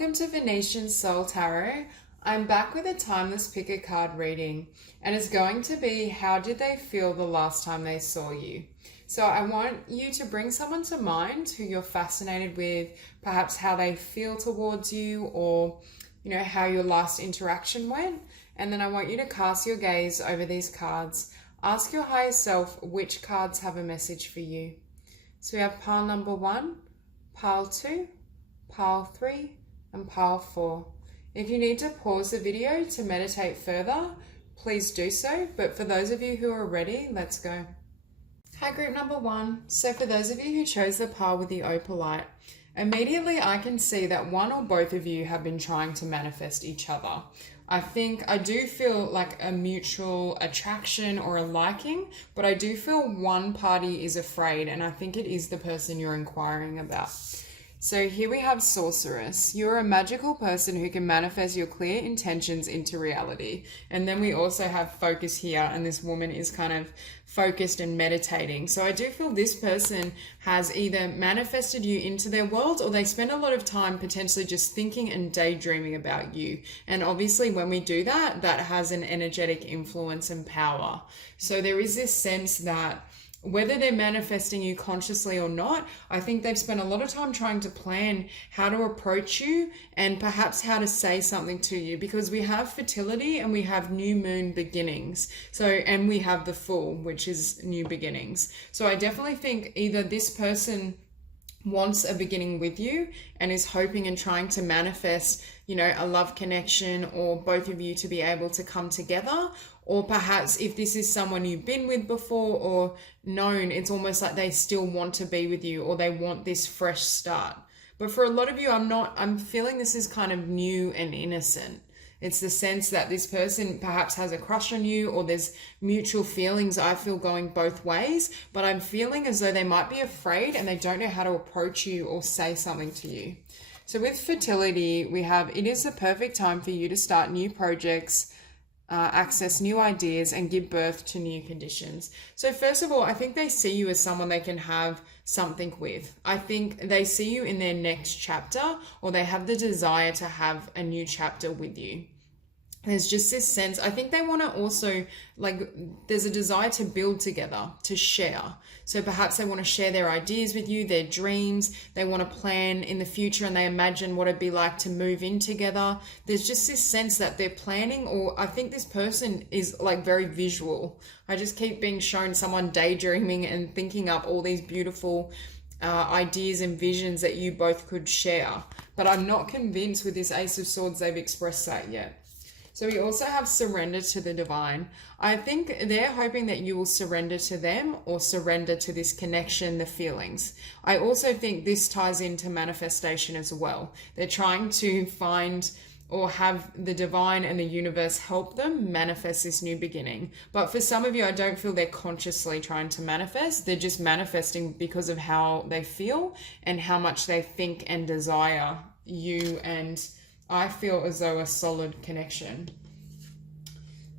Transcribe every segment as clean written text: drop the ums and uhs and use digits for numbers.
Welcome to Venusian Soul Tarot. I'm back with a timeless pick a card reading, and it's going to be how did they feel the last time they saw you? So I want you to bring someone to mind who you're fascinated with, perhaps how they feel towards you, or how your last interaction went. And then I want you to cast your gaze over these cards. Ask your higher self which cards have a message for you. So we have pile number 1, pile 2, pile 3, and pile 4. If you need to pause the video to meditate further, please do so. But for those of you who are ready, let's go. Hi, group number 1. So for those of you who chose the pile with the Opalite, immediately I can see that one or both of you have been trying to manifest each other. I do feel like a mutual attraction or a liking, but I do feel one party is afraid, and I think it is the person you're inquiring about. So here we have Sorceress. You're a magical person who can manifest your clear intentions into reality. And then we also have Focus here, and this woman is kind of focused and meditating. So I do feel this person has either manifested you into their world, or they spend a lot of time potentially just thinking and daydreaming about you. And obviously when we do that, that has an energetic influence and power. So there is this sense that whether they're manifesting you consciously or not, I think they've spent a lot of time trying to plan how to approach you and perhaps how to say something to you, because we have fertility and we have new moon beginnings. And we have the full, which is new beginnings. So I definitely think either this person wants a beginning with you and is hoping and trying to manifest, a love connection, or both of you to be able to come together. Or perhaps if this is someone you've been with before or known, it's almost like they still want to be with you, or they want this fresh start. But for a lot of you, I'm feeling this is kind of new and innocent. It's the sense that this person perhaps has a crush on you, or there's mutual feelings, I feel, going both ways. But I'm feeling as though they might be afraid and they don't know how to approach you or say something to you. So with fertility, we have, it is the perfect time for you to start new projects, access new ideas, and give birth to new conditions. So first of all, I think they see you as someone they can have something with. I think they see you in their next chapter, or they have the desire to have a new chapter with you. There's just this sense, I think they want to also, there's a desire to build together, to share. So perhaps they want to share their ideas with you, their dreams. They want to plan in the future, and they imagine what it'd be like to move in together. There's just this sense that they're planning, or I think this person is very visual. I just keep being shown someone daydreaming and thinking up all these beautiful ideas and visions that you both could share. But I'm not convinced with this Ace of Swords they've expressed that yet. So we also have surrender to the divine. I think they're hoping that you will surrender to them, or surrender to this connection, the feelings. I also think this ties into manifestation as well. They're trying to find or have the divine and the universe help them manifest this new beginning. But for some of you, I don't feel they're consciously trying to manifest. They're just manifesting because of how they feel and how much they think and desire you, and I feel as though a solid connection.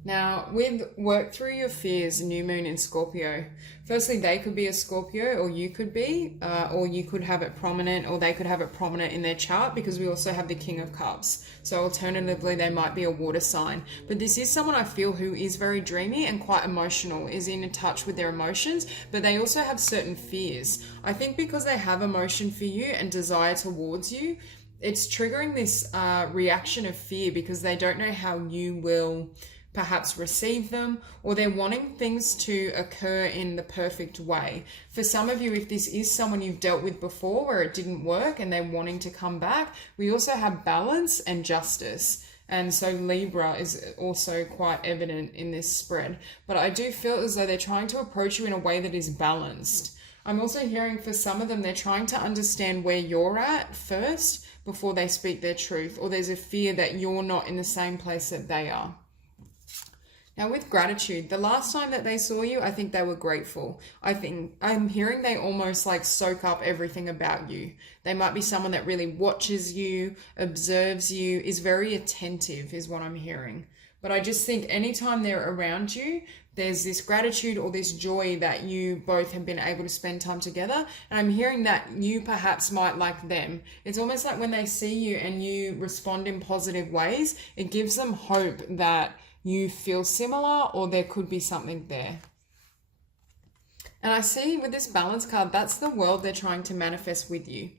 Now, with work through your fears, new moon in Scorpio. Firstly, they could be a Scorpio, or you could be, or you could have it prominent, or they could have it prominent in their chart, because we also have the King of Cups. So alternatively, they might be a water sign. But this is someone I feel who is very dreamy and quite emotional, is in touch with their emotions, but they also have certain fears. I think because they have emotion for you and desire towards you, it's triggering this reaction of fear, because they don't know how you will perhaps receive them, or they're wanting things to occur in the perfect way. For some of you, if this is someone you've dealt with before where it didn't work and they're wanting to come back, we also have balance and justice. And so Libra is also quite evident in this spread. But I do feel as though they're trying to approach you in a way that is balanced. I'm also hearing for some of them, they're trying to understand where you're at first before they speak their truth, or there's a fear that you're not in the same place that they are. Now with gratitude, the last time that they saw you, I think they were grateful. I'm hearing they almost soak up everything about you. They might be someone that really watches you, observes you, is very attentive, is what I'm hearing. But I just think anytime they're around you, there's this gratitude or this joy that you both have been able to spend time together. And I'm hearing that you perhaps might like them. It's almost like when they see you and you respond in positive ways, it gives them hope that you feel similar or there could be something there. And I see with this balance card, that's the world they're trying to manifest with you.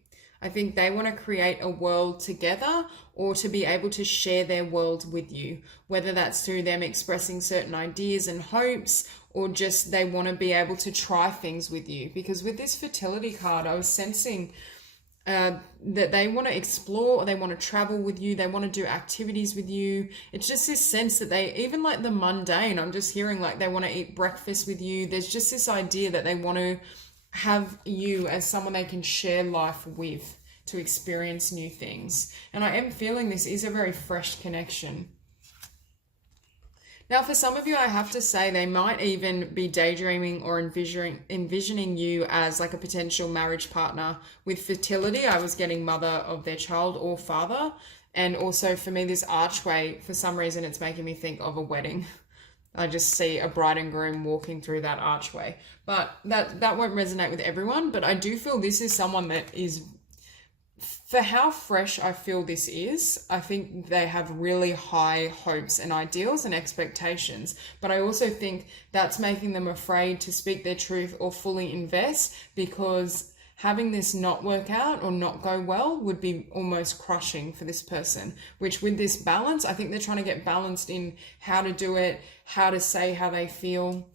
I think they want to create a world together or to be able to share their world with you, whether that's through them expressing certain ideas and hopes or just they want to be able to try things with you. Because with this fertility card, I was sensing that they want to explore or they want to travel with you. They want to do activities with you. It's just this sense that they, even like the mundane, I'm just hearing like they want to eat breakfast with you. There's just this idea that they want to have you as someone they can share life with to experience new things. And I am feeling this is a very fresh connection. Now, for some of you, I have to say they might even be daydreaming or envisioning you as like a potential marriage partner. With fertility, I was getting mother of their child or father. And also for me, this archway, for some reason, it's making me think of a wedding. I just see a bride and groom walking through that archway. But that won't resonate with everyone. But I do feel this is someone that is, for how fresh I feel this is, I think they have really high hopes and ideals and expectations. But I also think that's making them afraid to speak their truth or fully invest, because having this not work out or not go well would be almost crushing for this person. Which with this balance, I think they're trying to get balanced in how to do it, how to say how they feel.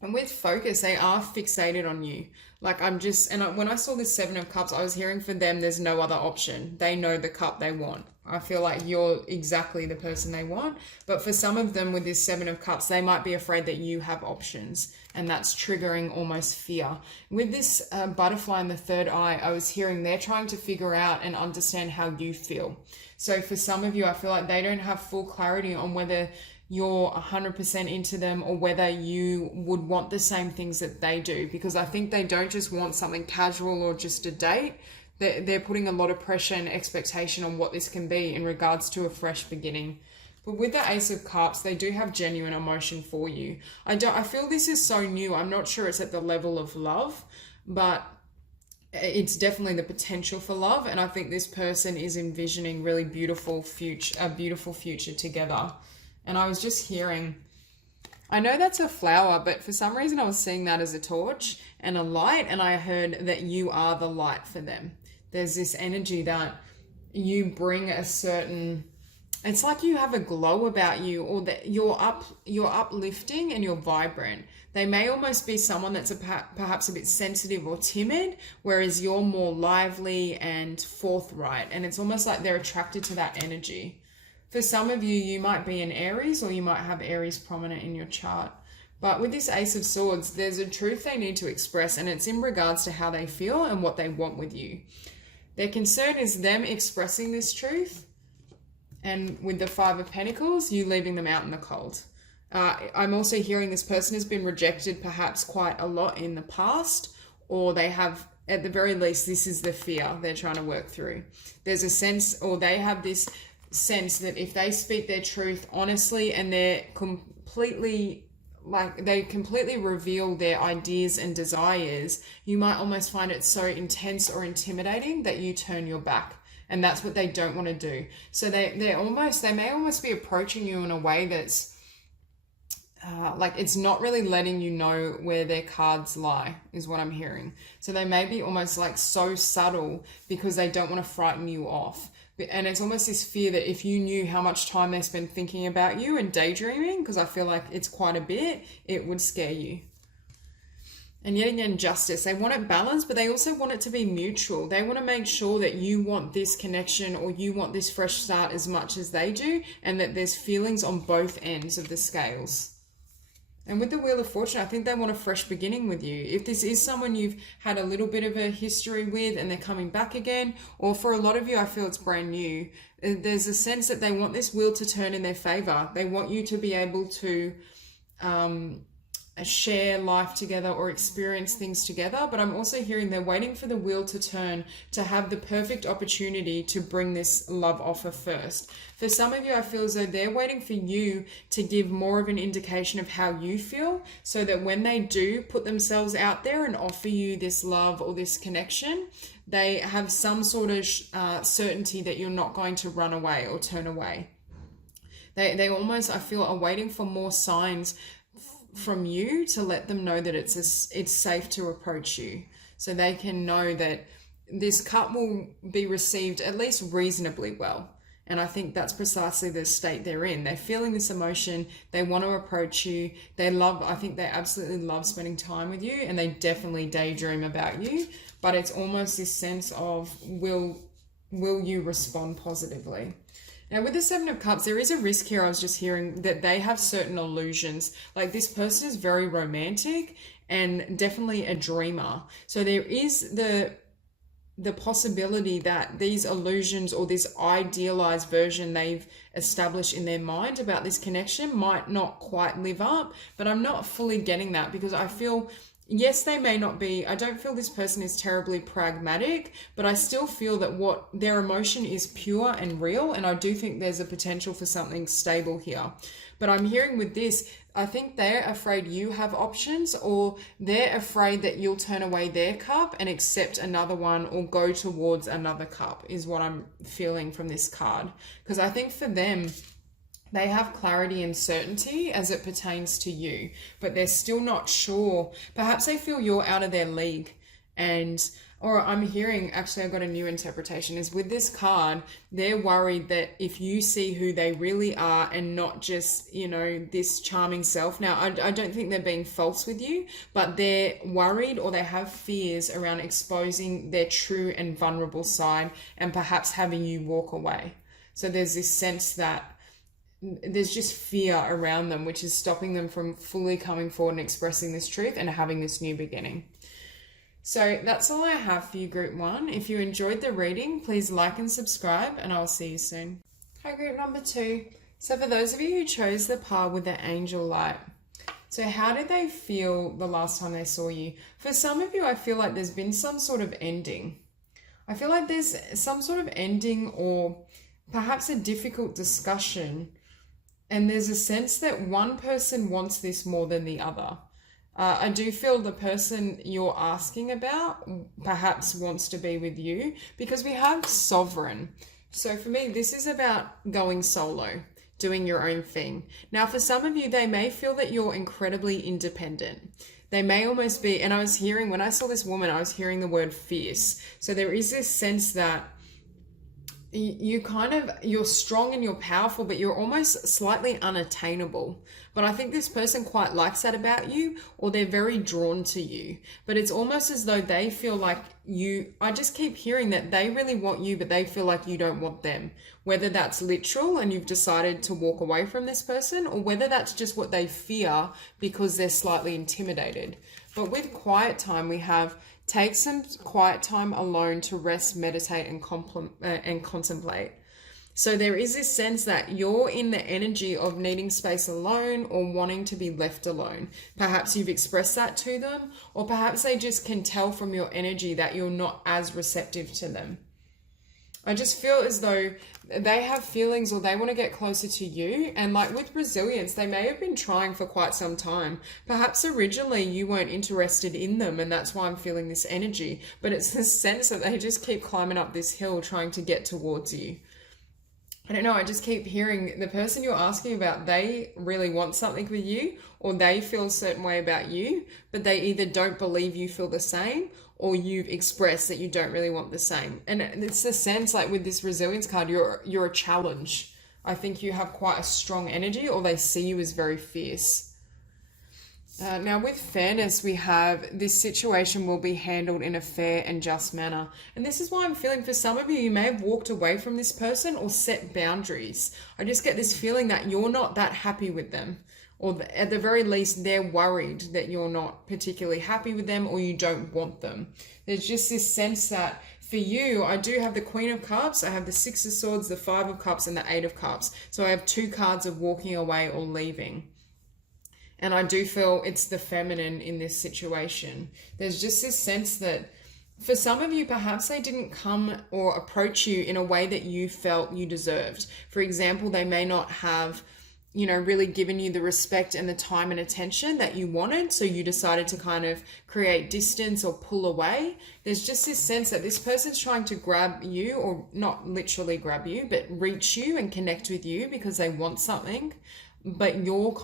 And with focus, they are fixated on you. Like when I saw this 7 of Cups, I was hearing for them, there's no other option. They know the cup they want. I feel like you're exactly the person they want. But for some of them with this 7 of Cups, they might be afraid that you have options. And that's triggering almost fear. With this butterfly in the third eye, I was hearing they're trying to figure out and understand how you feel. So for some of you, I feel like they don't have full clarity on whether you're 100% into them or whether you would want the same things that they do, because I think they don't just want something casual or just a date. They're putting a lot of pressure and expectation on what this can be in regards to a fresh beginning. But with the Ace of Cups, they do have genuine emotion for you. I feel this is so new. I'm not sure it's at the level of love, but it's definitely the potential for love. And I think this person is envisioning a beautiful future together. And I was just hearing, I know that's a flower, but for some reason I was seeing that as a torch and a light, and I heard that you are the light for them. There's this energy that you bring a certain, it's like you have a glow about you, or that you're uplifting and you're vibrant. They may almost be someone that's perhaps a bit sensitive or timid, whereas you're more lively and forthright, and it's almost like they're attracted to that energy. For some of you, you might be an Aries, or you might have Aries prominent in your chart. But with this Ace of Swords, there's a truth they need to express, and it's in regards to how they feel and what they want with you. Their concern is them expressing this truth, and with the Five of Pentacles, you leaving them out in the cold. I'm also hearing this person has been rejected perhaps quite a lot in the past, or they have, at the very least, this is the fear they're trying to work through. There's a sense, or they have this sense that if they speak their truth honestly and they completely reveal their ideas and desires, you might almost find it so intense or intimidating that you turn your back. And that's what they don't want to do. So they may almost be approaching you in a way that's it's not really letting you know where their cards lie, is what I'm hearing. So they may be almost like so subtle because they don't want to frighten you off. And it's almost this fear that if you knew how much time they spend thinking about you and daydreaming, because I feel like it's quite a bit, it would scare you. And yet again, justice. They want it balanced, but they also want it to be mutual. They want to make sure that you want this connection or you want this fresh start as much as they do, and that there's feelings on both ends of the scales. And with the Wheel of Fortune, I think they want a fresh beginning with you. If this is someone you've had a little bit of a history with and they're coming back again, or for a lot of you, I feel it's brand new, there's a sense that they want this wheel to turn in their favor. They want you to be able to share life together or experience things together, but I'm also hearing they're waiting for the wheel to turn to have the perfect opportunity to bring this love offer first. For some of you, I feel as though they're waiting for you to give more of an indication of how you feel, so that when they do put themselves out there and offer you this love or this connection, they have some sort of certainty that you're not going to run away or turn away. They almost, I feel, are waiting for more signs from you to let them know that it's safe to approach you, so they can know that this cup will be received at least reasonably well. And I think that's precisely the state they're in. They're feeling this emotion. They want to approach you. I think they absolutely love spending time with you, and they definitely daydream about you. But it's almost this sense of, will you respond positively? Now, with the Seven of Cups, there is a risk here. I was just hearing that they have certain illusions. Like, this person is very romantic and definitely a dreamer. So there is the possibility that these illusions or this idealized version they've established in their mind about this connection might not quite live up. But I'm not fully getting that, because I feel, yes, they may not be, I don't feel this person is terribly pragmatic, but I still feel that what their emotion is pure and real, and I do think there's a potential for something stable here. But I'm hearing with this, I think they're afraid you have options, or they're afraid that you'll turn away their cup and accept another one or go towards another cup, is what I'm feeling from this card. Because I think for them, they have clarity and certainty as it pertains to you, but they're still not sure. Perhaps they feel you're out of their league. Or I'm hearing, actually, I got a new interpretation, is with this card, they're worried that if you see who they really are and not just, this charming self. Now, I don't think they're being false with you, but they're worried, or they have fears around exposing their true and vulnerable side and perhaps having you walk away. So there's this sense that there's just fear around them, which is stopping them from fully coming forward and expressing this truth and having this new beginning. So that's all I have for you, Group 1. If you enjoyed the reading, please like and subscribe, and I'll see you soon. Hi, Group number 2. So for those of you who chose the pile with the Angelite, so how did they feel the last time they saw you? For some of you, I feel like there's been some sort of ending. I feel like there's some sort of ending, or perhaps a difficult discussion. And there's a sense that one person wants this more than the other. I do feel the person you're asking about perhaps wants to be with you, because we have sovereign. So for me, this is about going solo, doing your own thing. Now, for some of you, they may feel that you're incredibly independent. They may almost be, and I was hearing, when I saw this woman, I was hearing the word fierce. So there is this sense that you're strong and you're powerful, but you're almost slightly unattainable. But I think this person quite likes that about you, or they're very drawn to you. But it's almost as though they feel like I just keep hearing that they really want you, but they feel like you don't want them. Whether that's literal and you've decided to walk away from this person, or whether that's just what they fear because they're slightly intimidated. But with quiet time, we have take some quiet time alone to rest, meditate, and contemplate. So there is this sense that you're in the energy of needing space alone, or wanting to be left alone. Perhaps you've expressed that to them, or perhaps they just can tell from your energy that you're not as receptive to them. I just feel as though they have feelings, or they want to get closer to you. And like with resilience, they may have been trying for quite some time. Perhaps originally you weren't interested in them, and that's why I'm feeling this energy. But it's this sense that they just keep climbing up this hill trying to get towards you. I don't know, I just keep hearing the person you're asking about, they really want something with you, or they feel a certain way about you, but they either don't believe you feel the same, or you've expressed that you don't really want the same. And it's the sense, like with this resilience card, you're a challenge. I think you have quite a strong energy, or they see you as very fierce. Now with fairness, we have this situation will be handled in a fair and just manner. And this is why I'm feeling for some of you, you may have walked away from this person or set boundaries. I just get this feeling that you're not that happy with them. Or at the very least, they're worried that you're not particularly happy with them, or you don't want them. There's just this sense that for you, I do have the Queen of Cups, I have the Six of Swords, the Five of Cups, and the Eight of Cups. So I have 2 cards of walking away or leaving. And I do feel it's the feminine in this situation. There's just this sense that for some of you, perhaps they didn't come or approach you in a way that you felt you deserved. For example, they may not have, really given you the respect and the time and attention that you wanted. So you decided to kind of create distance or pull away. There's just this sense that this person's trying to grab you, or not literally grab you, but reach you and connect with you because they want something. But you're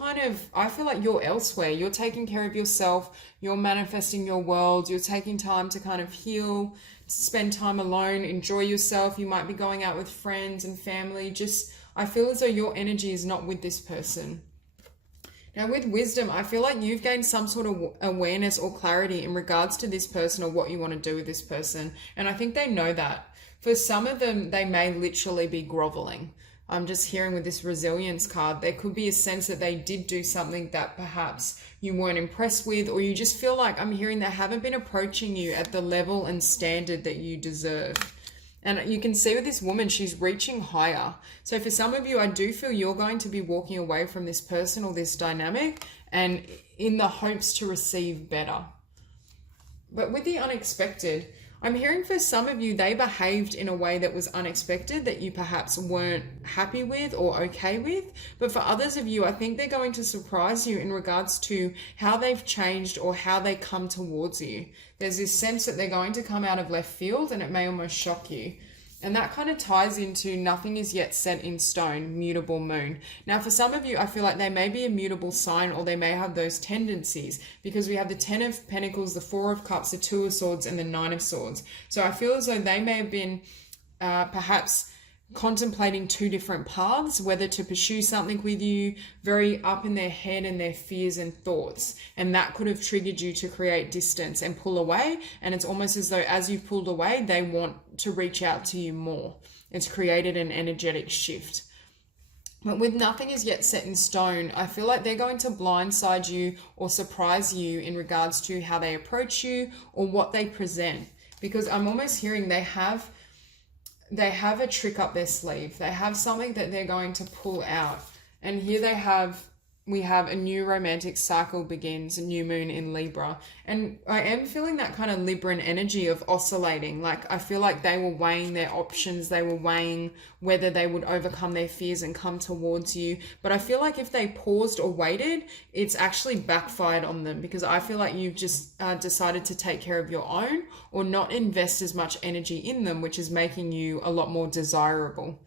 I feel like you're elsewhere. You're taking care of yourself. You're manifesting your world. You're taking time to kind of heal, spend time alone, enjoy yourself. You might be going out with friends and family. I feel as though your energy is not with this person. Now with wisdom, I feel like you've gained some sort of awareness or clarity in regards to this person or what you want to do with this person. And I think they know that. For some of them, they may literally be groveling. I'm just hearing with this resilience card, there could be a sense that they did do something that perhaps you weren't impressed with, or you just feel like, I'm hearing they haven't been approaching you at the level and standard that you deserve. And you can see with this woman, she's reaching higher. So for some of you, I do feel you're going to be walking away from this person or this dynamic and in the hopes to receive better. But with the unexpected, I'm hearing for some of you, they behaved in a way that was unexpected, that you perhaps weren't happy with or okay with. But for others of you, I think they're going to surprise you in regards to how they've changed or how they come towards you. There's this sense that they're going to come out of left field and it may almost shock you. And that kind of ties into nothing is yet set in stone, mutable moon. Now, for some of you, I feel like they may be a mutable sign, or they may have those tendencies, because we have the 10 of Pentacles, the 4 of Cups, the 2 of Swords, and the 9 of Swords. So I feel as though they may have been perhaps contemplating two different paths, whether to pursue something with you, very up in their head and their fears and thoughts. And that could have triggered you to create distance and pull away. And it's almost as though as you've pulled away, they want to reach out to you more. It's created an energetic shift. But with nothing is yet set in stone, I feel like they're going to blindside you or surprise you in regards to how they approach you or what they present. Because I'm almost hearing they have a trick up their sleeve. They have something that they're going to pull out. And here we have a new romantic cycle begins, a new moon in Libra. And I am feeling that kind of Libran energy of oscillating. Like I feel like they were weighing their options. They were weighing whether they would overcome their fears and come towards you. But I feel like if they paused or waited, it's actually backfired on them, because I feel like you've just decided to take care of your own or not invest as much energy in them, which is making you a lot more desirable.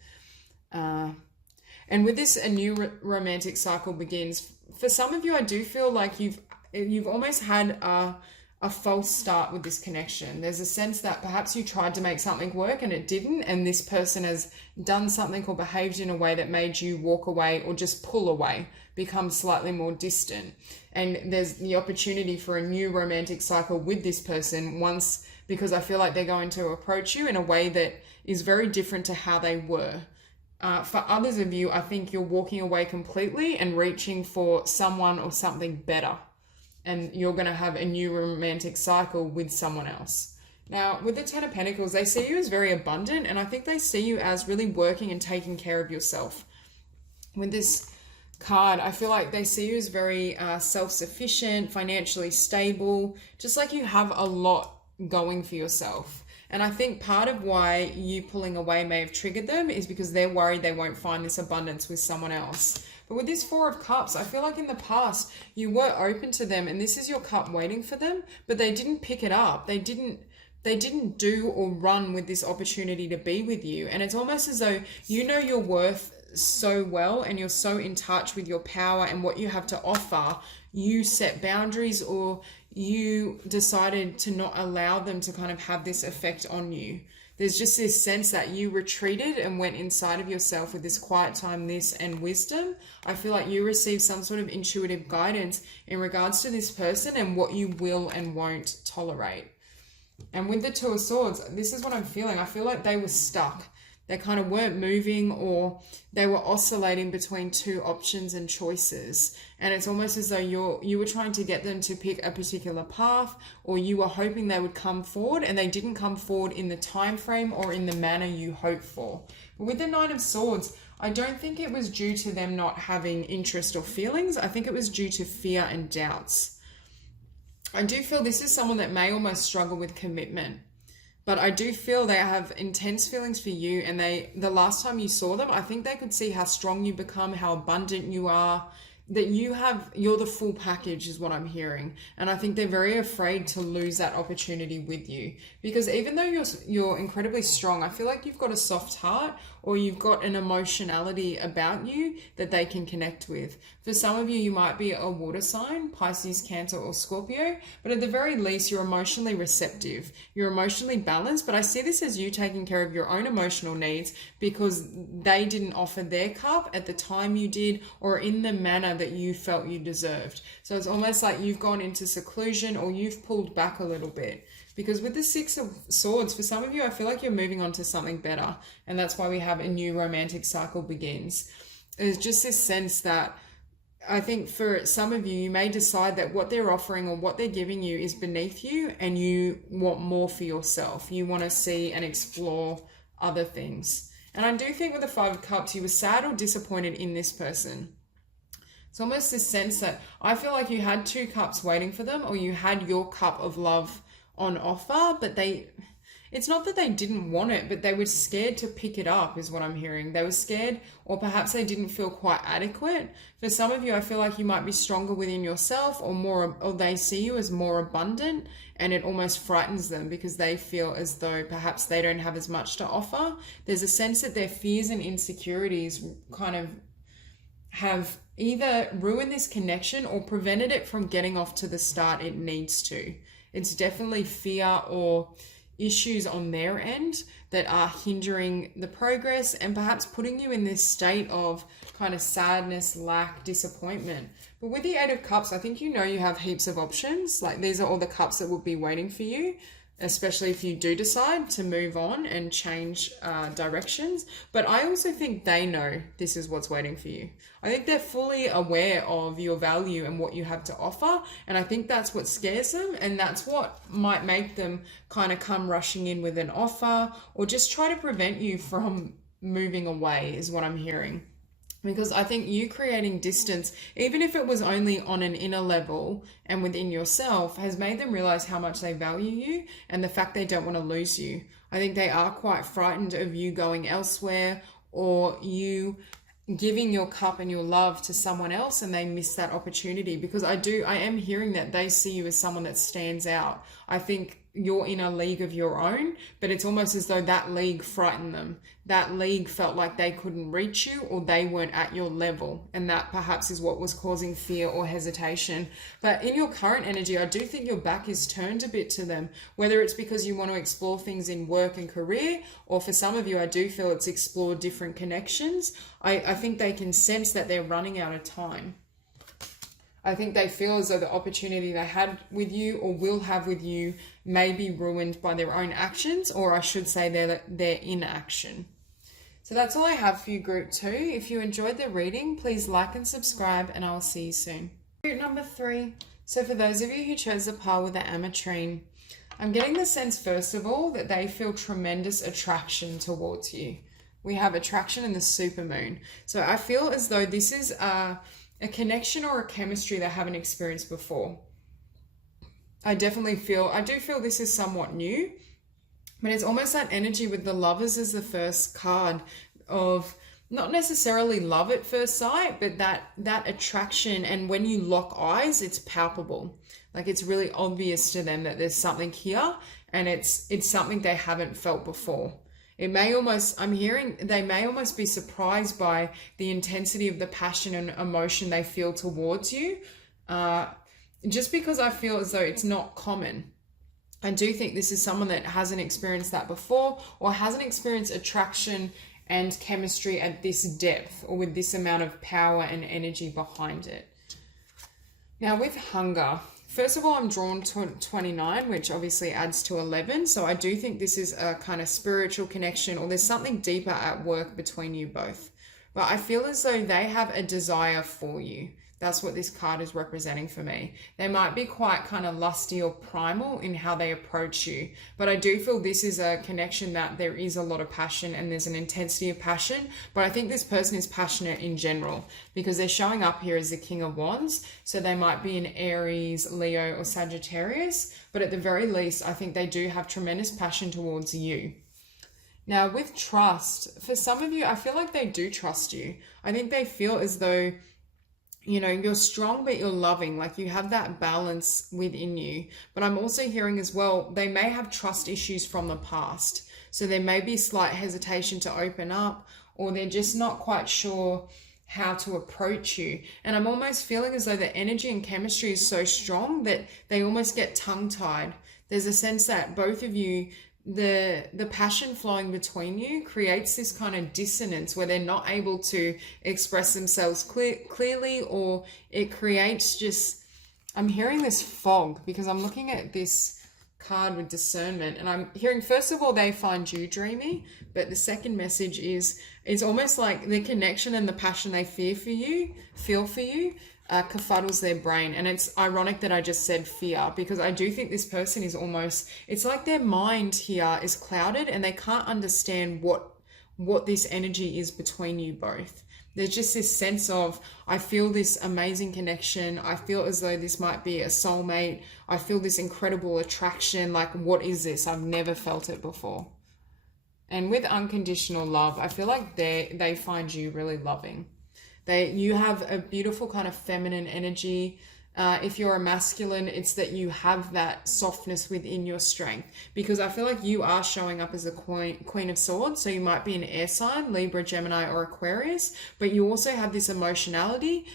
And with this, a new romantic cycle begins. For some of you, I do feel like you've almost had a false start with this connection. There's a sense that perhaps you tried to make something work and it didn't, and this person has done something or behaved in a way that made you walk away or just pull away, become slightly more distant. And there's the opportunity for a new romantic cycle with this person because I feel like they're going to approach you in a way that is very different to how they were. For others of you, I think you're walking away completely and reaching for someone or something better. And you're going to have a new romantic cycle with someone else. Now, with the 10 of Pentacles, they see you as very abundant, and I think they see you as really working and taking care of yourself. With this card, I feel like they see you as very self-sufficient, financially stable, just like you have a lot going for yourself. And I think part of why you pulling away may have triggered them is because they're worried they won't find this abundance with someone else. But with this 4 of Cups, I feel like in the past you were open to them and this is your cup waiting for them, but they didn't pick it up. They didn't do or run with this opportunity to be with you. And it's almost as though you know your worth so well and you're so in touch with your power and what you have to offer. You set boundaries, or you decided to not allow them to kind of have this effect on you. There's just this sense that you retreated and went inside of yourself with this quiet time, and wisdom. I feel like you received some sort of intuitive guidance in regards to this person and what you will and won't tolerate. And with the 2 of Swords, this is what I'm feeling. I feel like they were stuck. They kind of weren't moving, or they were oscillating between two options and choices. And it's almost as though you were trying to get them to pick a particular path, or you were hoping they would come forward and they didn't come forward in the time frame or in the manner you hoped for. But with the 9 of Swords, I don't think it was due to them not having interest or feelings. I think it was due to fear and doubts. I do feel this is someone that may almost struggle with commitment. But I do feel they have intense feelings for you, and the last time you saw them, I think they could see how strong you become, how abundant you are, that you're the full package is what I'm hearing. And I think they're very afraid to lose that opportunity with you, because even though you're incredibly strong, I feel like you've got a soft heart, or you've got an emotionality about you that they can connect with. For some of you, you might be a water sign, Pisces, Cancer, or Scorpio, but at the very least, you're emotionally receptive. You're emotionally balanced, but I see this as you taking care of your own emotional needs because they didn't offer their cup at the time you did, or in the manner that you felt you deserved. So it's almost like you've gone into seclusion, or you've pulled back a little bit. Because with the Six of Swords, for some of you, I feel like you're moving on to something better. And that's why we have a new romantic cycle begins. There's just this sense that I think for some of you, you may decide that what they're offering or what they're giving you is beneath you, and you want more for yourself. You want to see and explore other things. And I do think with the Five of Cups, you were sad or disappointed in this person. It's almost this sense that I feel like you had two cups waiting for them, or you had your cup of love on offer, but it's not that they didn't want it, but they were scared to pick it up is what I'm hearing. They were scared, or perhaps they didn't feel quite adequate. For some of you, I feel like you might be stronger within yourself, or they see you as more abundant, and it almost frightens them because they feel as though perhaps they don't have as much to offer. There's a sense that their fears and insecurities kind of have either ruined this connection or prevented it from getting off to the start it needs to. It's definitely fear or issues on their end that are hindering the progress and perhaps putting you in this state of kind of sadness, lack, disappointment. But with the Eight of Cups, I think you know you have heaps of options. Like these are all the cups that would be waiting for you, especially if you do decide to move on and change directions. But I also think they know this is what's waiting for you. I think they're fully aware of your value and what you have to offer. And I think that's what scares them. And that's what might make them kind of come rushing in with an offer, or just try to prevent you from moving away is what I'm hearing. Because I think you creating distance, even if it was only on an inner level and within yourself, has made them realize how much they value you and the fact they don't want to lose you. I think they are quite frightened of you going elsewhere, or you giving your cup and your love to someone else and they miss that opportunity. Because I am hearing that they see you as someone that stands out. I think you're in a league of your own, but it's almost as though that league frightened them. That league felt like they couldn't reach you, or they weren't at your level. And that perhaps is what was causing fear or hesitation. But in your current energy, I do think your back is turned a bit to them, whether it's because you want to explore things in work and career, or for some of you, I do feel it's explore different connections. I think they can sense that they're running out of time. I think they feel as though the opportunity they had with you or will have with you may be ruined by their own actions, or I should say their inaction. So that's all I have for you, Group 2. If you enjoyed the reading, please like and subscribe, and I'll see you soon. Group number 3. So for those of you who chose the pile with the Ametrine, I'm getting the sense, first of all, that they feel tremendous attraction towards you. We have attraction in the supermoon. So I feel as though this is a connection or a chemistry they haven't experienced before. I do feel this is somewhat new, but it's almost that energy with the Lovers as the first card of not necessarily love at first sight, but that attraction. And when you lock eyes, it's palpable. Like it's really obvious to them that there's something here, and it's something they haven't felt before. They may almost be surprised by the intensity of the passion and emotion they feel towards you, just because I feel as though it's not common. I do think this is someone that hasn't experienced that before, or hasn't experienced attraction and chemistry at this depth, or with this amount of power and energy behind it. Now with hunger, first of all, I'm drawn to 29, which obviously adds to 11. So I do think this is a kind of spiritual connection, or there's something deeper at work between you both. But I feel as though they have a desire for you. That's what this card is representing for me. They might be quite kind of lusty or primal in how they approach you, but I do feel this is a connection that there is a lot of passion and there's an intensity of passion, but I think this person is passionate in general because they're showing up here as the King of Wands, so they might be an Aries, Leo, or Sagittarius, but at the very least, I think they do have tremendous passion towards you. Now, with trust, for some of you, I feel like they do trust you. I think they feel as though, you know, you're strong, but you're loving, like you have that balance within you. But I'm also hearing as well, they may have trust issues from the past. So there may be slight hesitation to open up, or they're just not quite sure how to approach you. And I'm almost feeling as though the energy and chemistry is so strong that they almost get tongue-tied. There's a sense that both of you, the passion flowing between you creates this kind of dissonance where they're not able to express themselves clearly, or it creates just, I'm hearing this fog because I'm looking at this card with discernment, and I'm hearing, first of all, they find you dreamy, but the second message is it's almost like the connection and the passion they feel for you confuddles their brain. And it's ironic that I just said fear, because I do think this person is almost, it's like their mind here is clouded and they can't understand what this energy is between you both. There's just this sense of, I feel this amazing connection. I feel as though this might be a soulmate. I feel this incredible attraction. Like, what is this? I've never felt it before. And with unconditional love, I feel like they find you really loving. You have a beautiful kind of feminine energy. If you're a masculine, it's that you have that softness within your strength, because I feel like you are showing up as a queen of swords. So you might be an air sign, Libra, Gemini, or Aquarius, but you also have this emotionality.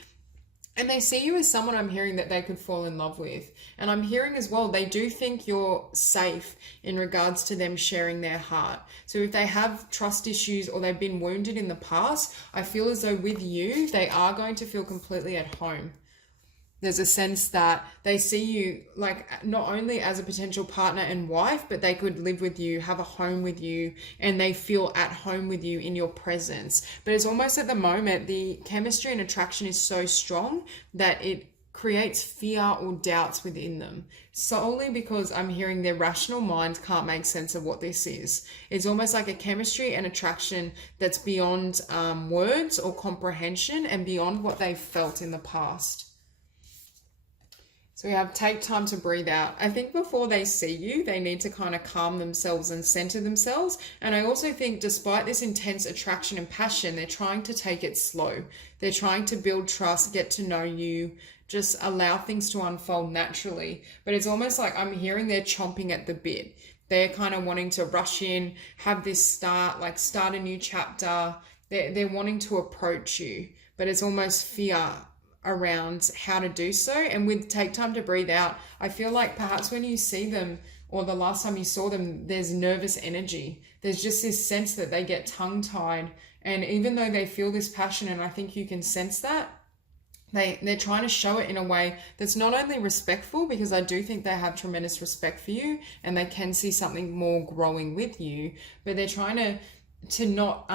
And they see you as someone, I'm hearing, that they could fall in love with. And I'm hearing as well, they do think you're safe in regards to them sharing their heart. So if they have trust issues or they've been wounded in the past, I feel as though with you, they are going to feel completely at home. There's a sense that they see you like not only as a potential partner and wife, but they could live with you, have a home with you, and they feel at home with you in your presence. But it's almost at the moment, the chemistry and attraction is so strong that it creates fear or doubts within them, solely because I'm hearing their rational mind can't make sense of what this is. It's almost like a chemistry and attraction that's beyond words or comprehension and beyond what they've felt in the past. So we have take time to breathe out. I think before they see you, they need to kind of calm themselves and center themselves. And I also think despite this intense attraction and passion, they're trying to take it slow. They're trying to build trust, get to know you, just allow things to unfold naturally. But it's almost like I'm hearing they're chomping at the bit. They're kind of wanting to rush in, have this start a new chapter. They're wanting to approach you, but it's almost fear around how to do so. And with take time to breathe out, I feel like perhaps when you see them or the last time you saw them, there's nervous energy. There's just this sense that they get tongue-tied. And even though they feel this passion, and I think you can sense that, they're trying to show it in a way that's not only respectful, because I do think they have tremendous respect for you and they can see something more growing with you, but they're trying to not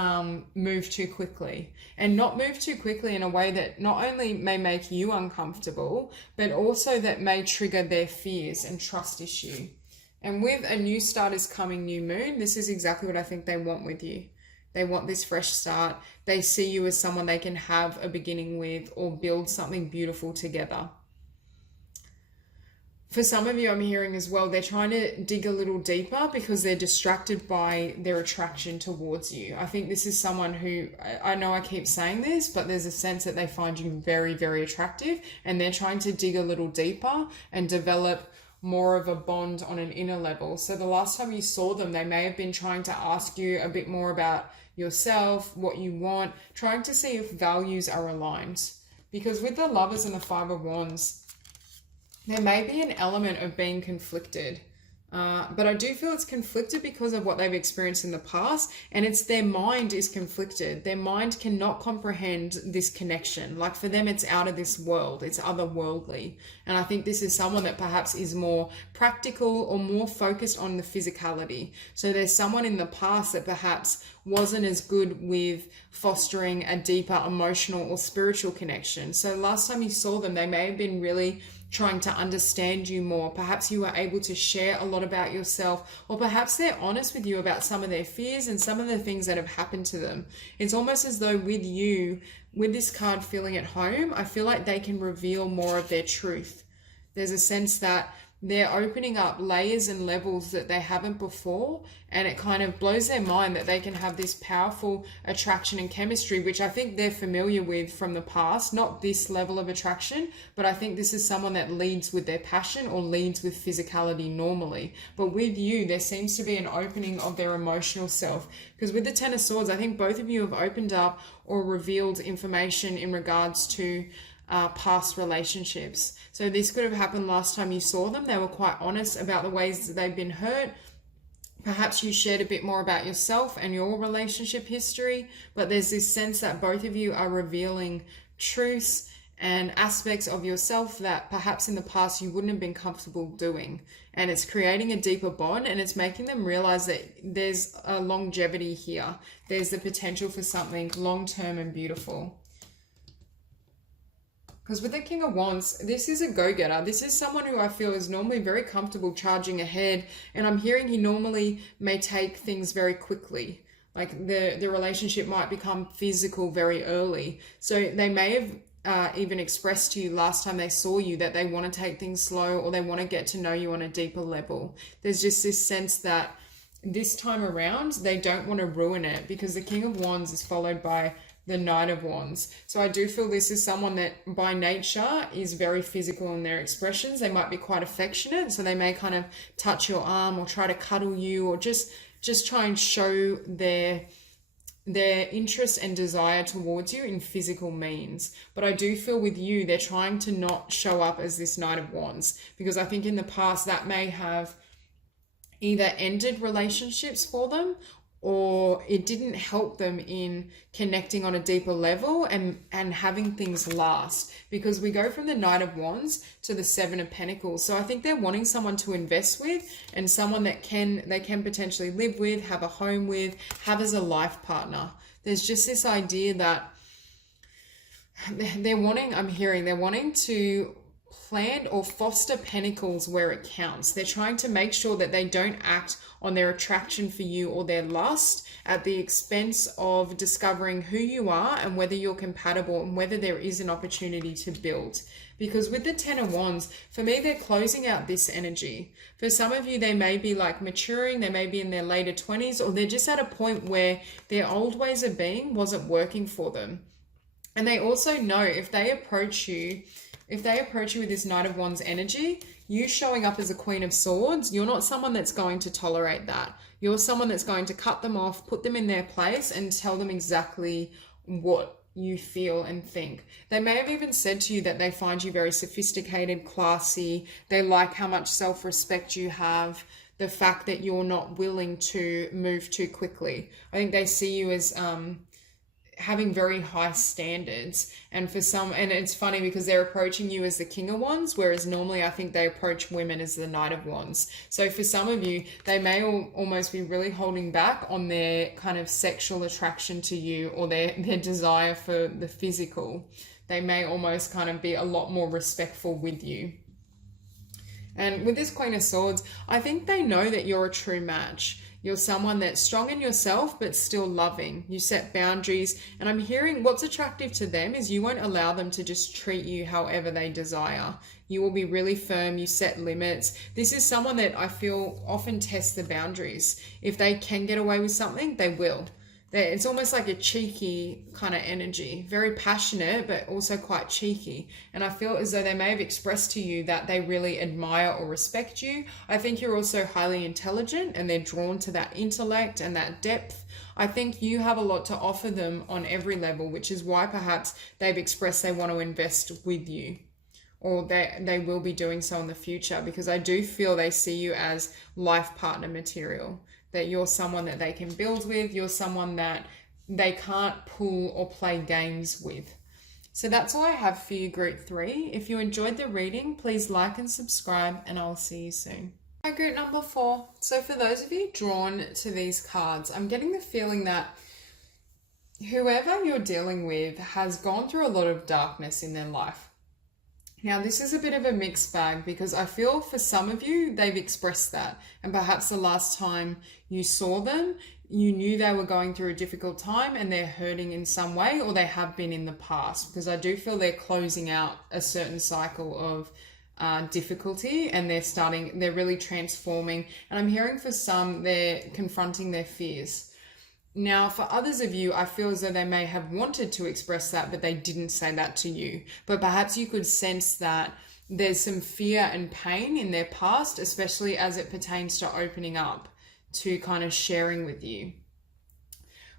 move too quickly, and not move too quickly in a way that not only may make you uncomfortable, but also that may trigger their fears and trust issue. And with a new start is coming, new moon, this is exactly what I think they want with you. They want this fresh start. They see you as someone they can have a beginning with or build something beautiful together. For some of you, I'm hearing as well, they're trying to dig a little deeper because they're distracted by their attraction towards you. I think this is someone who, I know I keep saying this, but there's a sense that they find you very, very attractive, and they're trying to dig a little deeper and develop more of a bond on an inner level. So the last time you saw them, they may have been trying to ask you a bit more about yourself, what you want, trying to see if values are aligned. Because with the Lovers and the Five of Wands, there may be an element of being conflicted. But I do feel it's conflicted because of what they've experienced in the past, and it's their mind is conflicted. Their mind cannot comprehend this connection. Like for them, it's out of this world, it's otherworldly. And I think this is someone that perhaps is more practical or more focused on the physicality. So there's someone in the past that perhaps wasn't as good with fostering a deeper emotional or spiritual connection. So last time you saw them, they may have been really trying to understand you more. Perhaps you were able to share a lot about yourself, or perhaps they're honest with you about some of their fears and some of the things that have happened to them. It's almost as though with you, with this card feeling at home, I feel like they can reveal more of their truth. There's a sense that they're opening up layers and levels that they haven't before, and it kind of blows their mind that they can have this powerful attraction and chemistry, which I think they're familiar with from the past. Not this level of attraction, but I think this is someone that leads with their passion or leads with physicality normally. But with you, there seems to be an opening of their emotional self, because with the Ten of Swords, I think both of you have opened up or revealed information in regards to past relationships. So this could have happened last time you saw them. They were quite honest about the ways that they've been hurt. Perhaps you shared a bit more about yourself and your relationship history, but there's this sense that both of you are revealing truths and aspects of yourself that perhaps in the past you wouldn't have been comfortable doing. And it's creating a deeper bond, and it's making them realize that there's a longevity here. There's the potential for something long-term and beautiful. Because with the King of Wands, this is a go-getter. This is someone who I feel is normally very comfortable charging ahead. And I'm hearing he normally may take things very quickly. Like the relationship might become physical very early. So they may have even expressed to you last time they saw you that they want to take things slow, or they want to get to know you on a deeper level. There's just this sense that this time around, they don't want to ruin it, because the King of Wands is followed by the Knight of Wands. So I do feel this is someone that by nature is very physical in their expressions. They might be quite affectionate, so they may kind of touch your arm or try to cuddle you, or just try and show their interest and desire towards you in physical means. But I do feel with you, they're trying to not show up as this Knight of Wands, because I think in the past that may have either ended relationships for them, or it didn't help them in connecting on a deeper level and having things last. Because we go from the Knight of Wands to the Seven of Pentacles. So I think they're wanting someone to invest with, and someone that they can potentially live with, have a home with, have as a life partner. There's just this idea that they're wanting to plant or foster pentacles where it counts. They're trying to make sure that they don't act on their attraction for you or their lust at the expense of discovering who you are and whether you're compatible and whether there is an opportunity to build. Because with the Ten of Wands, for me, they're closing out this energy. For some of you, they may be like maturing, they may be in their later 20s, or they're just at a point where their old ways of being wasn't working for them. And they also know if they approach you with this Knight of Wands energy, you showing up as a Queen of Swords, you're not someone that's going to tolerate that. You're someone that's going to cut them off, put them in their place, and tell them exactly what you feel and think. They may have even said to you that they find you very sophisticated, classy. They like how much self-respect you have, the fact that you're not willing to move too quickly. I think they see you as having very high standards, and it's funny because they're approaching you as the King of Wands, whereas normally I think they approach women as the Knight of Wands. So for some of you, they may almost be really holding back on their kind of sexual attraction to you, or their desire for the physical. They may almost kind of be a lot more respectful with you. And with this Queen of Swords, I think they know that you're a true match. You're someone that's strong in yourself, but still loving. You set boundaries. And I'm hearing what's attractive to them is you won't allow them to just treat you however they desire. You will be really firm. You set limits. This is someone that I feel often tests the boundaries. If they can get away with something, they will. It's almost like a cheeky kind of energy, very passionate, but also quite cheeky. And I feel as though they may have expressed to you that they really admire or respect you. I think you're also highly intelligent, and they're drawn to that intellect and that depth. I think you have a lot to offer them on every level, which is why perhaps they've expressed they want to invest with you. or they will be doing so in the future, because I do feel they see you as life partner material, that you're someone that they can build with, you're someone that they can't pull or play games with. So that's all I have for you, group 3. If you enjoyed the reading, please like and subscribe, and I'll see you soon. Hi, group number 4. So for those of you drawn to these cards, I'm getting the feeling that whoever you're dealing with has gone through a lot of darkness in their life. Now, this is a bit of a mixed bag, because I feel for some of you, they've expressed that. And perhaps the last time you saw them, you knew they were going through a difficult time and they're hurting in some way, or they have been in the past, because I do feel they're closing out a certain cycle of difficulty, and they're really transforming. And I'm hearing for some, they're confronting their fears. Now, for others of you, I feel as though they may have wanted to express that, but they didn't say that to you. But perhaps you could sense that there's some fear and pain in their past, especially as it pertains to opening up, to kind of sharing with you.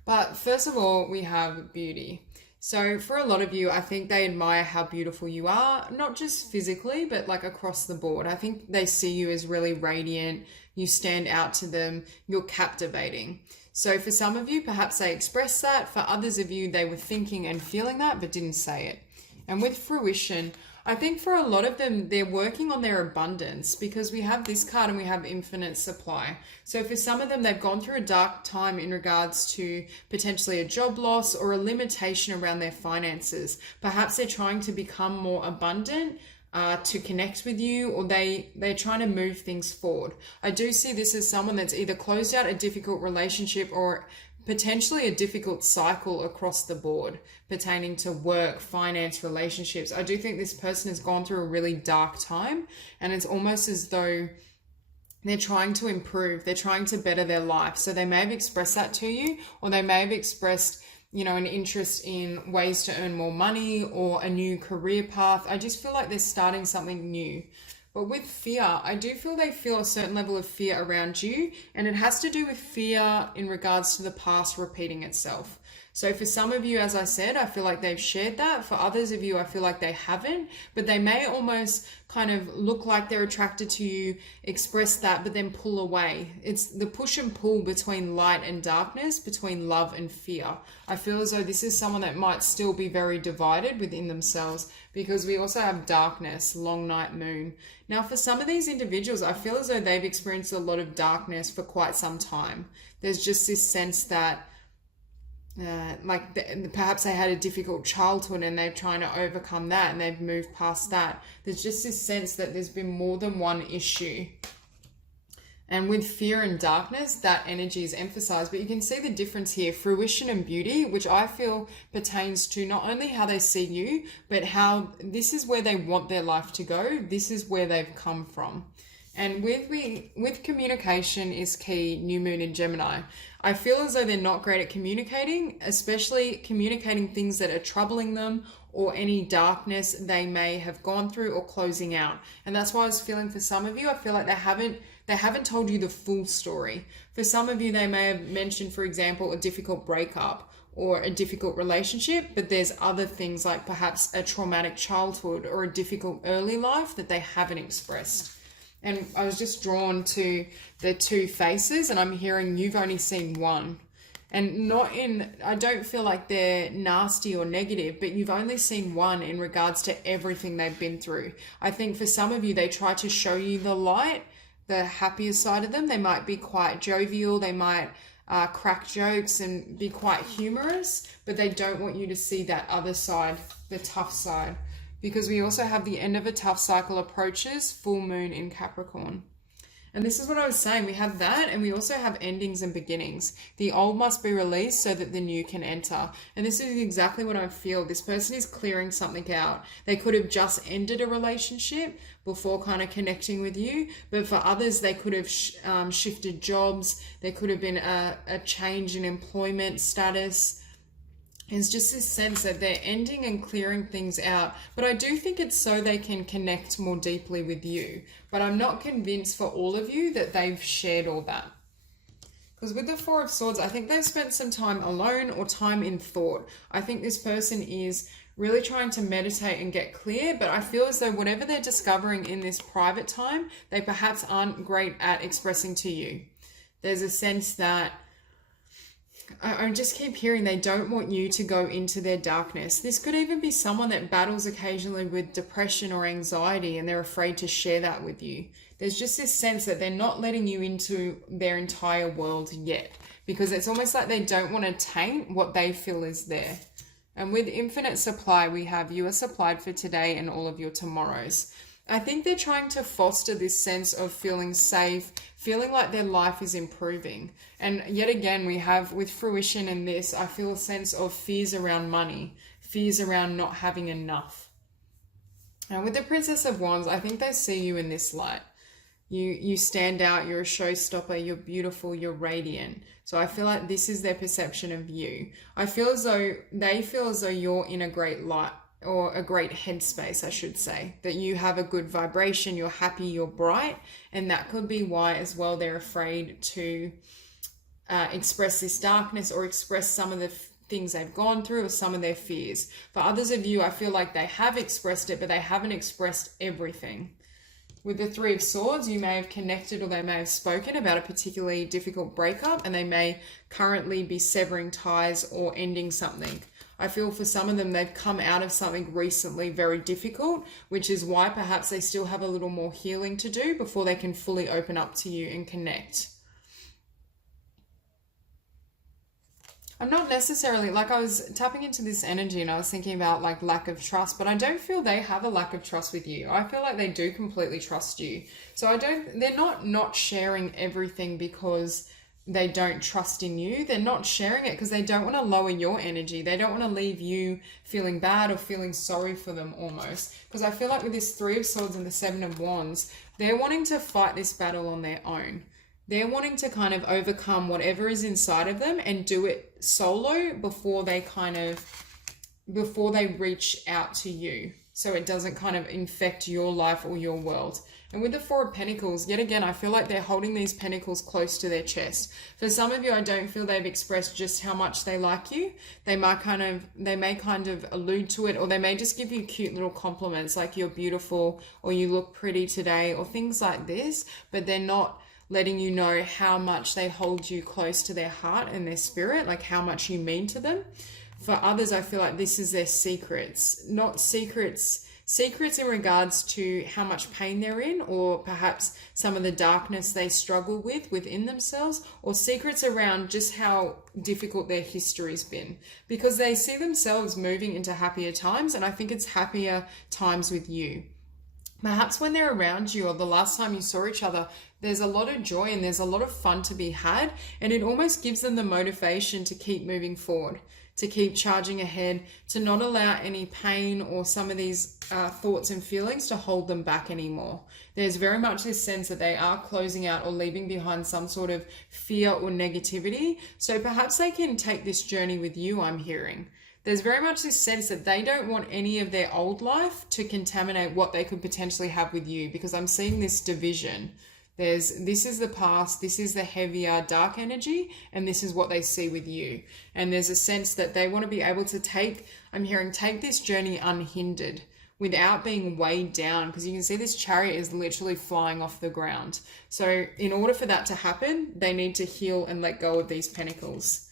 But first of all, we have beauty. So for a lot of you, I think they admire how beautiful you are, not just physically, but like across the board. I think they see you as really radiant. You stand out to them. You're captivating. So for some of you, perhaps they express that. For others of you, they were thinking and feeling that, but didn't say it. And with fruition, I think for a lot of them, they're working on their abundance, because we have this card and we have infinite supply. So for some of them, they've gone through a dark time in regards to potentially a job loss or a limitation around their finances. Perhaps they're trying to become more abundant, to connect with you, or they're trying to move things forward. I do see this as someone that's either closed out a difficult relationship or potentially a difficult cycle across the board pertaining to work, finance, relationships. I do think this person has gone through a really dark time, and it's almost as though they're trying to improve, they're trying to better their life. So they may have expressed that to you, or they may have expressed an interest in ways to earn more money or a new career path. I just feel like they're starting something new. But with fear, I do feel they feel a certain level of fear around you, and it has to do with fear in regards to the past repeating itself. So for some of you, as I said, I feel like they've shared that. For others of you, I feel like they haven't, but they may almost kind of look like they're attracted to you, express that, but then pull away. It's the push and pull between light and darkness, between love and fear. I feel as though this is someone that might still be very divided within themselves, because we also have darkness, long night moon. Now, for some of these individuals, I feel as though they've experienced a lot of darkness for quite some time. There's just this sense that perhaps they had a difficult childhood and they're trying to overcome that, and they've moved past that. There's just this sense that there's been more than one issue. And with fear and darkness, that energy is emphasized. But you can see the difference here, fruition and beauty, which I feel pertains to not only how they see you, but how this is where they want their life to go. This is where they've come from. And with communication is key, new moon in Gemini. I feel as though they're not great at communicating, especially communicating things that are troubling them or any darkness they may have gone through or closing out. And that's why I was feeling for some of you, I feel like they haven't told you the full story. For some of you, they may have mentioned, for example, a difficult breakup or a difficult relationship, but there's other things like perhaps a traumatic childhood or a difficult early life that they haven't expressed. And I was just drawn to the two faces, and I'm hearing you've only seen one. And I don't feel like they're nasty or negative, but you've only seen one in regards to everything they've been through. I think for some of you, they try to show you the light, the happier side of them. They might be quite jovial, they might crack jokes and be quite humorous, but they don't want you to see that other side, the tough side. Because we also have the end of a tough cycle approaches, full moon in Capricorn. And this is what I was saying. We have that, and we also have endings and beginnings. The old must be released so that the new can enter. And this is exactly what I feel. This person is clearing something out. They could have just ended a relationship before kind of connecting with you. But for others, they could have shifted jobs. There could have been a change in employment status. It's just this sense that they're ending and clearing things out. But I do think it's so they can connect more deeply with you. But I'm not convinced for all of you that they've shared all that. Because with the Four of Swords, I think they've spent some time alone or time in thought. I think this person is really trying to meditate and get clear, but I feel as though whatever they're discovering in this private time, they perhaps aren't great at expressing to you. There's a sense that I just keep hearing they don't want you to go into their darkness. This could even be someone that battles occasionally with depression or anxiety, and they're afraid to share that with you. There's just this sense that they're not letting you into their entire world yet, because it's almost like they don't want to taint what they feel is there. And with infinite supply, we have you are supplied for today and all of your tomorrows. I think they're trying to foster this sense of feeling safe, feeling like their life is improving. And yet again, we have with fruition in this, I feel a sense of fears around money, fears around not having enough. And with the Princess of Wands, I think they see you in this light. You stand out, you're a showstopper, you're beautiful, you're radiant. So I feel like this is their perception of you. I feel as though they feel as though you're in a great light, or a great headspace, I should say, that you have a good vibration, you're happy, you're bright, and that could be why as well they're afraid to express this darkness or express some of the things they've gone through or some of their fears. For others of you, I feel like they have expressed it, but they haven't expressed everything. With the Three of Swords, you may have connected or they may have spoken about a particularly difficult breakup, and they may currently be severing ties or ending something. I feel for some of them, they've come out of something recently very difficult, which is why perhaps they still have a little more healing to do before they can fully open up to you and connect. I'm not necessarily, like I was tapping into this energy and I was thinking about like lack of trust, but I don't feel they have a lack of trust with you. I feel like they do completely trust you. So they're not sharing everything because they don't trust in you. They're not sharing it because they don't want to lower your energy. They don't want to leave you feeling bad or feeling sorry for them almost. Because I feel like with this Three of Swords and the Seven of Wands, they're wanting to fight this battle on their own. They're wanting to kind of overcome whatever is inside of them and do it solo before they reach out to you. So it doesn't kind of infect your life or your world. And with the Four of Pentacles, yet again, I feel like they're holding these pentacles close to their chest. For some of you, I don't feel they've expressed just how much they like you. They may kind of allude to it, or they may just give you cute little compliments like you're beautiful or you look pretty today or things like this, but they're not letting you know how much they hold you close to their heart and their spirit, like how much you mean to them. For others, I feel like this is their secrets, not secrets in regards to how much pain they're in, or perhaps some of the darkness they struggle with within themselves, or secrets around just how difficult their history's been, because they see themselves moving into happier times, and I think it's happier times with you. Perhaps when they're around you or the last time you saw each other, there's a lot of joy and there's a lot of fun to be had, and it almost gives them the motivation to keep moving forward, to keep charging ahead, to not allow any pain or some of these thoughts and feelings to hold them back anymore. There's very much this sense that they are closing out or leaving behind some sort of fear or negativity. So perhaps they can take this journey with you, I'm hearing. There's very much this sense that they don't want any of their old life to contaminate what they could potentially have with you, because I'm seeing this division. This is the past, this is the heavier dark energy, and this is what they see with you. And there's a sense that they want to be able to take this journey unhindered without being weighed down, because you can see this Chariot is literally flying off the ground. So in order for that to happen, they need to heal and let go of these pentacles.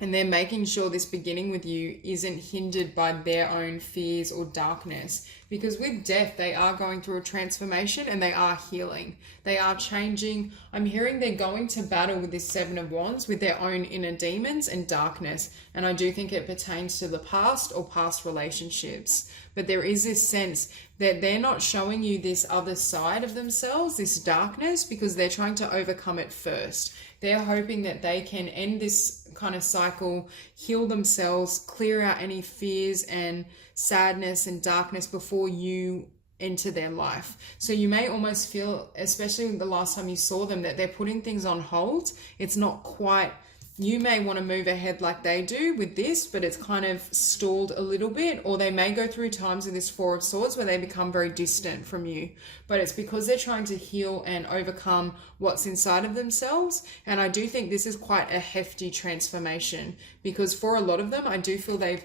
And they're making sure this beginning with you isn't hindered by their own fears or darkness. Because with death, they are going through a transformation and they are healing. They are changing. I'm hearing they're going to battle with this Seven of Wands with their own inner demons and darkness. And I do think it pertains to the past or past relationships. But there is this sense that they're not showing you this other side of themselves, this darkness, because they're trying to overcome it first. They're hoping that they can end this kind of cycle, heal themselves, clear out any fears and sadness and darkness before you enter their life. So you may almost feel, especially the last time you saw them, that they're putting things on hold. It's not quite, you may want to move ahead like they do with this, but it's kind of stalled a little bit, or they may go through times in this Four of Swords where they become very distant from you, but it's because they're trying to heal and overcome what's inside of themselves. And I do think this is quite a hefty transformation, because for a lot of them, I do feel they've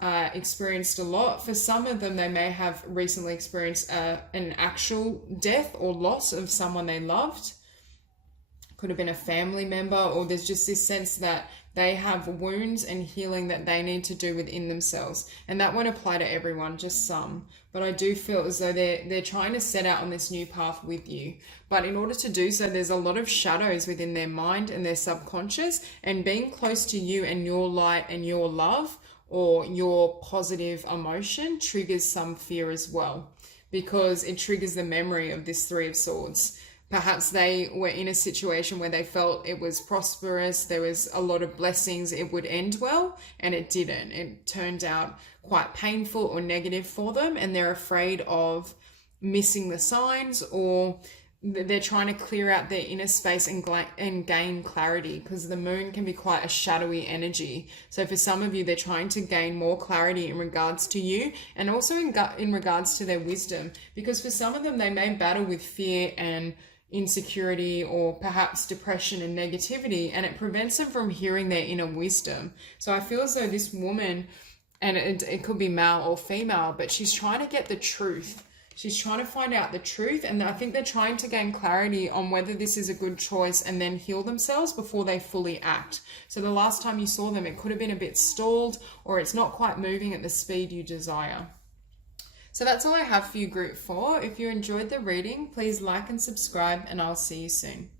experienced a lot. For some of them, they may have recently experienced an actual death or loss of someone they loved. Could have been a family member, or there's just this sense that they have wounds and healing that they need to do within themselves. And that won't apply to everyone, just some. But I do feel as though they're trying to set out on this new path with you. But in order to do so, there's a lot of shadows within their mind and their subconscious, and being close to you and your light and your love or your positive emotion triggers some fear as well, because it triggers the memory of this Three of Swords. Perhaps they were in a situation where they felt it was prosperous, there was a lot of blessings, it would end well, and it didn't. It turned out quite painful or negative for them, and they're afraid of missing the signs, or they're trying to clear out their inner space and gain clarity, because the moon can be quite a shadowy energy. So for some of you, they're trying to gain more clarity in regards to you, and also in regards to their wisdom, because for some of them, they may battle with fear and insecurity, or perhaps depression and negativity, and it prevents them from hearing their inner wisdom. So I feel as though this woman, and it could be male or female, but she's trying to get the truth. She's trying to find out the truth, and I think they're trying to gain clarity on whether this is a good choice and then heal themselves before they fully act. So the last time you saw them, it could have been a bit stalled, or it's not quite moving at the speed you desire. So that's all I have for you, Group 4. If you enjoyed the reading, please like and subscribe, and I'll see you soon.